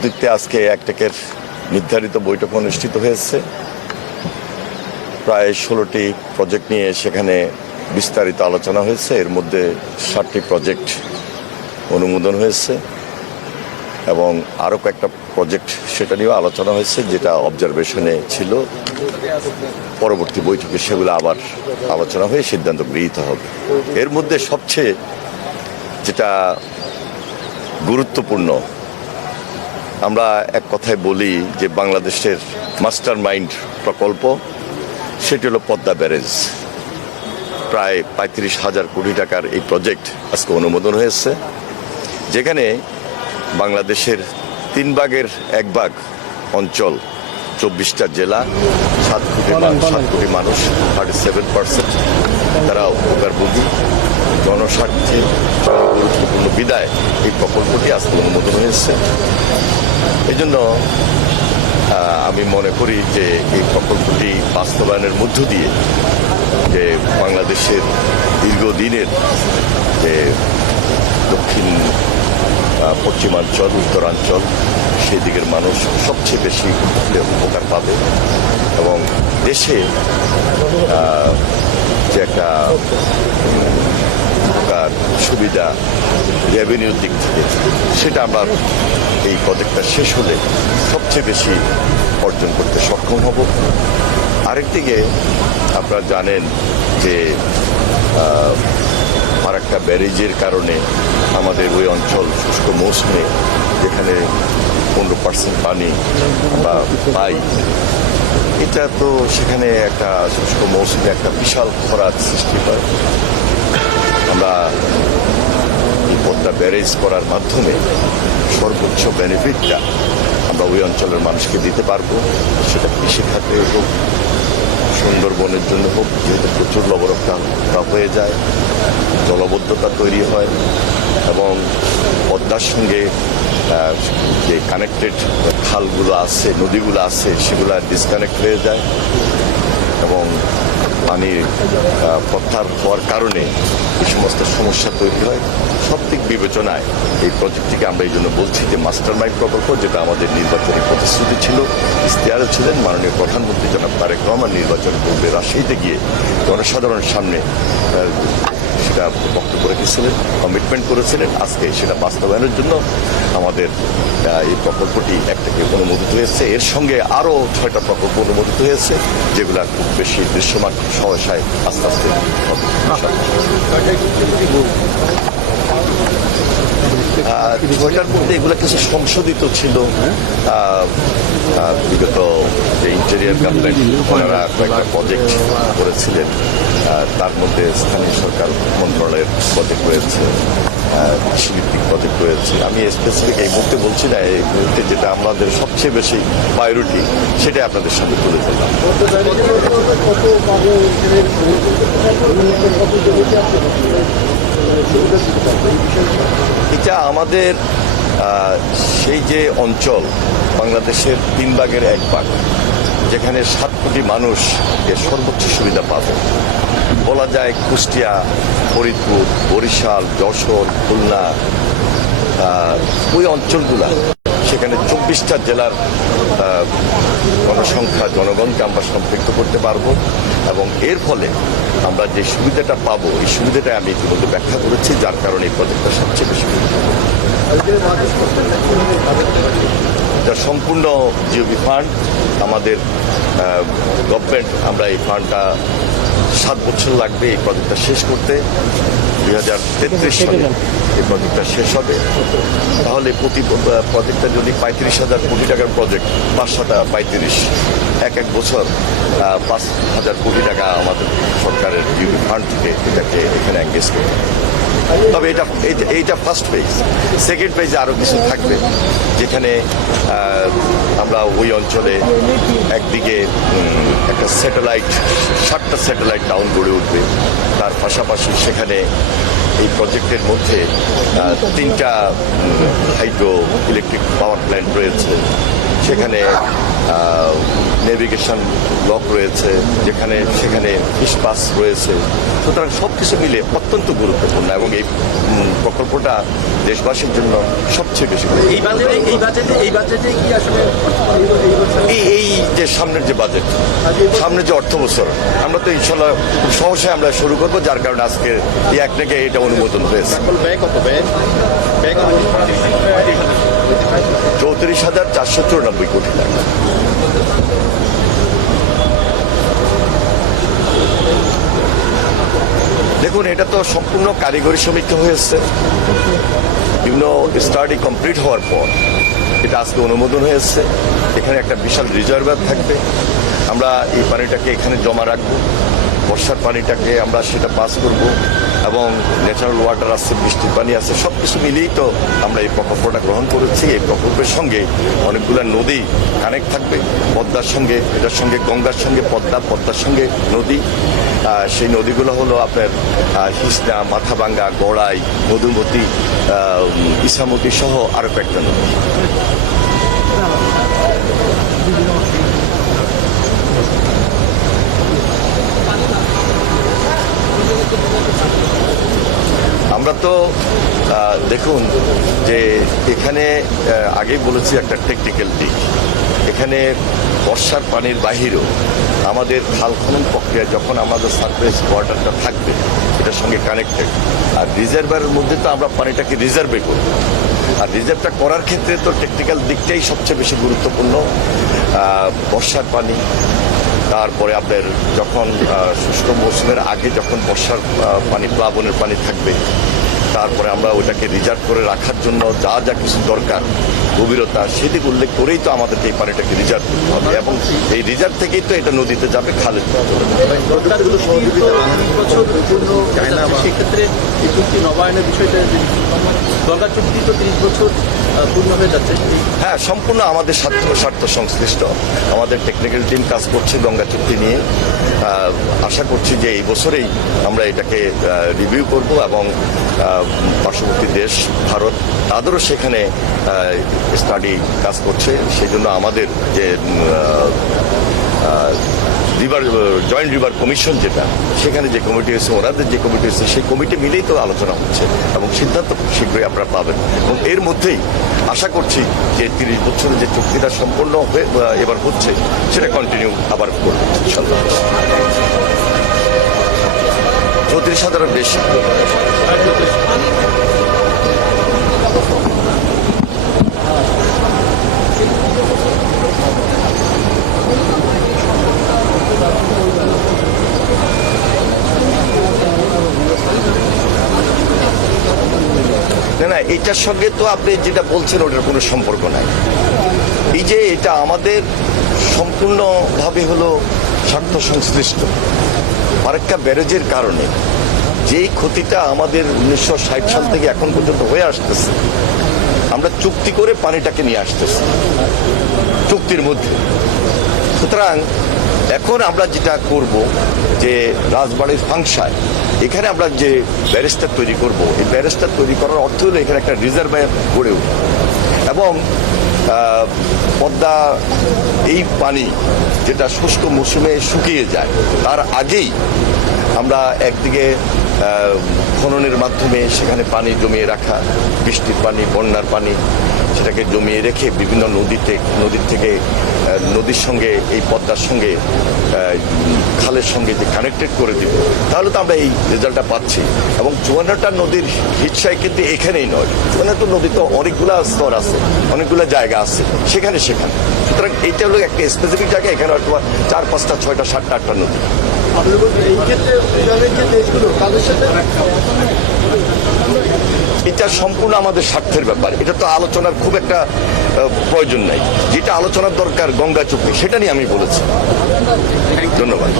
নেতৃত্বে আজকে একটেকের নির্ধারিত বৈঠক অনুষ্ঠিত হয়েছে। প্রায় 16টি প্রজেক্ট নিয়ে সেখানে বিস্তারিত আলোচনা হয়েছে। এর মধ্যে 7টি প্রজেক্ট অনুমোদন হয়েছে এবং আরও কয়েকটা প্রজেক্ট সেটা নিয়েও আলোচনা হয়েছে, যেটা অবজারভেশনে ছিল। পরবর্তী বৈঠকে সেগুলো আবার আলোচনা হয়ে সিদ্ধান্ত গৃহীত হবে। এর মধ্যে সবচেয়ে যেটা গুরুত্বপূর্ণ, আমরা এক কথায় বলি যে বাংলাদেশের মাস্টার মাইন্ড প্রকল্প, সেটি হলো পদ্মা ব্যারেজ। প্রায় 35,000 কোটি টাকার এই প্রজেক্ট আজকে অনুমোদন হয়েছে, যেখানে বাংলাদেশের 3 ভাগের 1 ভাগ অঞ্চল, 24টা জেলা, 7 কোটি মানুষ, 37% তারা উপকারভোগী। জনস্বার্থে গুরুত্বপূর্ণ বিদায় এই প্রকল্পটি আজকে অনুমোদন হয়েছে। এই জন্য আমি মনে করি যে এই প্রকল্পটি বাস্তবায়নের মধ্য দিয়ে যে বাংলাদেশের দীর্ঘদিনের যে দক্ষিণ পশ্চিমাঞ্চল, উত্তরাঞ্চল, সেই দিকের মানুষ সবচেয়ে বেশি উপকার পাবে এবং দেশে যে একটা উপকার সুবিধা রেভিনিউর দিক থেকে, সেটা আমরা এই প্রজেক্টটা শেষ হলে সবচেয়ে বেশি অর্জন করতে সক্ষম হব। আরেকদিকে আপনারা জানেন যে আর একটা ব্যারেজের কারণে আমাদের ওই অঞ্চল শুষ্ক মৌসুমে, যেখানে 15% পানি আমরা পাই, এটা তো সেখানে একটা শুষ্ক মৌসুমে একটা বিশাল খরার সৃষ্টি হয়। আমরা এই পদ্মা ব্যারেজ করার মাধ্যমে সর্বোচ্চ বেনিফিটটা আমরা ওই অঞ্চলের মানুষকে দিতে পারবো। সেটা কৃষিখাতে হোক, সুন্দরবনের জন্য হোক, যেহেতু প্রচুর লবণাক্ত হয়ে যায়, জলবদ্ধতা তৈরি হয় এবং পদ্মার সঙ্গে যে কানেক্টেড খালগুলো আছে, নদীগুলো আছে, সেগুলো ডিসকানেক্ট হয়ে যায় এবং পানির প্রত্যাহার হওয়ার কারণে এই সমস্ত সমস্যা তৈরি হয়। সব দিক বিবেচনায় এই প্রজেক্টটিকে আমরা এই জন্য বলছি যে মাস্টার মাইন্ড প্রকল্প, যেটা আমাদের নির্বাচনী প্রতিশ্রুতি ছিল, ইশতেহারে ছিলেন মাননীয় প্রধানমন্ত্রী জনাব তারেক রহমান নির্বাচন পূর্বে রাজশাহীতে গিয়ে জনসাধারণের সামনে সেটা বক্তব্য রেখেছিলেন, কমিটমেন্ট করেছিলেন। আজকে সেটা বাস্তবায়নের জন্য আমাদের এই প্রকল্পটি একটাকে অনুমোদিত হয়েছে। এর সঙ্গে আরও 6টা প্রকল্প অনুমোদিত হয়েছে, যেগুলা খুব বেশি দৃশ্যমান সহসায় আস্তে আস্তে হবে। ছয়টার মধ্যে এগুলো কিছু সংশোধিত ছিল। বিগত যে ইন্টেরিয়ার গভর্নমেন্ট, ওনারা কয়েকটা প্রজেক্ট করেছিলেন, তার মধ্যে স্থানীয় সরকার মন্ত্রণালয়ের প্রজেক্ট রয়েছে, কৃষিভিত্তিক প্রজেক্ট রয়েছে। আমি স্পেসিফিক এই মুহূর্তে বলছি না, এই মুহূর্তে যেটা আমাদের সবচেয়ে বেশি প্রায়োরিটি, সেটাই আপনাদের সামনে তুলে ধরলাম। এটা আমাদের সেই যে অঞ্চল, বাংলাদেশের 3 ভাগের 1 ভাগ, যেখানে 7 কোটি মানুষ এর সর্বোচ্চ সুবিধা পাবে। বলা যায় কুষ্টিয়া, ফরিদপুর, বরিশাল, যশোর, খুলনা, ওই অঞ্চলগুলা, সেখানে 24টা জেলার জনসংখ্যা, জনগণকে আমরা সম্পৃক্ত করতে পারবো এবং এর ফলে আমরা যে সুবিধাটা পাবো, এই সুবিধাটা আমি ইতিমধ্যে ব্যাখ্যা করেছি, যার কারণে এই প্রজেক্টটা সবচেয়ে বেশি। এটা সম্পূর্ণ জিওবি ফান্ড, আমাদের গভর্নমেন্ট, আমরা এই ফান্ডটা 7 বছর লাগবে এই প্রজেক্টটা শেষ করতে। 2033 সালে এই প্রজেক্টটা শেষ হবে। তাহলে প্রতি প্রজেক্টটা যদি 35,000 কোটি টাকার প্রজেক্ট, 535, এক বছর 5,000 কোটি টাকা আমাদের সরকারের জিওবি ফান্ড থেকে এটাকে এখানে এঙ্গেজ করতে। তবে এইটা ফার্স্ট ফেজ। সেকেন্ড ফেজে আরও কিছু থাকবে, যেখানে আমরা ওই অঞ্চলে একদিকে একটা স্যাটেলাইট, 7টা স্যাটেলাইট টাউন গড়ে উঠবে। তার পাশাপাশি সেখানে এই প্রজেক্টের মধ্যে 3টা হাইড্রো ইলেকট্রিক পাওয়ার প্ল্যান্ট রয়েছে। সেখানে নেভিগেশন ব্লক রয়েছে, সেখানে ফিশ পাস রয়েছে। সুতরাং সব কিছু মিলে অত্যন্ত গুরুত্বপূর্ণ এবং এই প্রকল্পটা দেশবাসীর জন্য সবচেয়ে বেশি এই যে সামনের যে বাজেট, সামনের যে অর্থ বছর, আমরা তো ইনশাল্লাহ খুব সহসায় আমরা শুরু করবো, যার কারণে আজকে এক থেকে এটা অনুমোদন হয়েছে। 34,494 কোটি টাকা। দেখুন, এটা তো সম্পূর্ণ কারিগরি সমীক্ষা হয়েছে। বিভিন্ন স্টাডি কমপ্লিট হওয়ার পর এটা আজকে অনুমোদন হয়েছে। এখানে একটা বিশাল রিজার্ভার থাকবে। আমরা এই পানিটাকে এখানে জমা রাখবো, বর্ষার পানিটাকে আমরা সেটা পাস করব এবং ন্যাচারাল ওয়াটার আছে, বৃষ্টির পানি আছে, সব কিছু মিলিয়েই তো আমরা এই প্রকল্পটা গ্রহণ করেছি। এই প্রকল্পের সঙ্গে অনেকগুলো নদী কানেক্ট থাকবে, পদ্মার সঙ্গে, এটার সঙ্গে গঙ্গার সঙ্গে পদ্মার সঙ্গে নদী। সেই নদীগুলো হলো আপনার হিসনা, মাথাভাঙ্গা, গড়াই, মধুমতি, ইসামতি সহ আরো কয়েকটা নদী। আমরা তো দেখুন যে এখানে আগেই বলেছি একটা টেকনিক্যাল দিক। এখানে বর্ষার পানির বাহিরেও আমাদের খাল খনন প্রক্রিয়া যখন আমাদের সারফেস ওয়াটারটা থাকবে এটার সঙ্গে কানেক্টেড, আর রিজার্ভারের মধ্যে তো আমরা পানিটাকে রিজার্ভে করি। আর রিজার্ভটা করার ক্ষেত্রে তো টেকনিক্যাল দিকটাই সবচেয়ে বেশি গুরুত্বপূর্ণ। বর্ষার পানি, তারপরে আপনার যখন শুষ্ক মৌসুমের আগে যখন বর্ষার পানি, প্লাবনের পানি থাকবে, তারপরে আমরা ওটাকে রিজার্ভ করে রাখার জন্য যা যা কিছু দরকার, গভীরতা, সেদিক উল্লেখ করেই তো আমাদেরকে এই পানিটাকে রিজার্ভ করতে হবে এবং এই রিজার্ভ থেকেই তো এটা নদীতে যাবে, খালে সেক্ষেত্রে এই চুক্তি নবায়নের বিষয়টা, গঙ্গা চুক্তি তো 30 বছর পূর্ণ হয়ে যাচ্ছে। হ্যাঁ, সম্পূর্ণ আমাদের স্বার্থ সংশ্লিষ্ট। আমাদের টেকনিক্যাল টিম কাজ করছে গঙ্গা চুক্তি নিয়ে। আশা করছি যে এই বছরেই আমরা এটাকে রিভিউ করব এবং পার্শ্ববর্তী দেশ ভারত, তাদেরও সেখানে স্টাডি কাজ করছে। সেই জন্য আমাদের যে জয়েন্ট রিভার কমিশন যেটা, সেখানে যে কমিটি হয়েছে, ওনাদের যে কমিটি হয়েছে, সেই কমিটি মিলেই তো আলোচনা হচ্ছে এবং সিদ্ধান্ত শীঘ্রই আপনারা পাবেন। এবং এর মধ্যেই আশা করছি যে 30 বছরের যে চুক্তিটা সম্পূর্ণ হয়ে এবার হচ্ছে সেটা কন্টিনিউ আবার করবে ইনশাল্লাহ। 34,000-এর বেশি। না, এটার সঙ্গে তো আপনি যেটা বলছেন ওটার কোনো সম্পর্ক নাই। এই যে এটা আমাদের সম্পূর্ণভাবে হলো স্বার্থ সংশ্লিষ্ট। আরেকটা ব্যারেজের কারণে যেই ক্ষতিটা আমাদের 1960 সাল থেকে এখন পর্যন্ত হয়ে আসতেছে, আমরা চুক্তি করে পানিটাকে নিয়ে আসতেছি চুক্তির মধ্যে। সুতরাং এখন আমরা যেটা করব যে রাজবাড়ির ফাংশায় এখানে আমরা যে ব্যারেজটা তৈরি করব, এই ব্যারেজটা তৈরি করার অর্থ হলো এখানে একটা রিজার্ভার গড়ে উঠবে এবং পদ্মা এই পানি যেটা শুষ্ক মৌসুমে শুকিয়ে যায় তার আগেই আমরা একদিকে খননের মাধ্যমে সেখানে পানি জমিয়ে রাখা, বৃষ্টির পানি, বন্যার পানি, সেটাকে জমিয়ে রেখে বিভিন্ন নদীর থেকে নদীর সঙ্গে এই পদ্মার সঙ্গে খালের সঙ্গে যে কানেক্টেড করে দিব, তাহলে তো আমরা এই রেজাল্টটা পাচ্ছি। এবং 54টা নদীর হিচ্ছায় কিন্তু এখানেই নয়, 54টা নদী তো অনেকগুলো স্তর আছে, অনেকগুলো জায়গা আছে সেখানে। সুতরাং এইটা হলো একটা স্পেসিফিক জায়গা, এখানে হয়তো 4, 5, 6, 7, 8টা নদী। এটা সম্পূর্ণ আমাদের স্বার্থের ব্যাপার। এটা তো আলোচনার খুব একটা প্রয়োজন নাই। যেটা আলোচনার দরকার গঙ্গা চুক্তি, সেটা নিয়ে আমি বলেছি। ধন্যবাদ।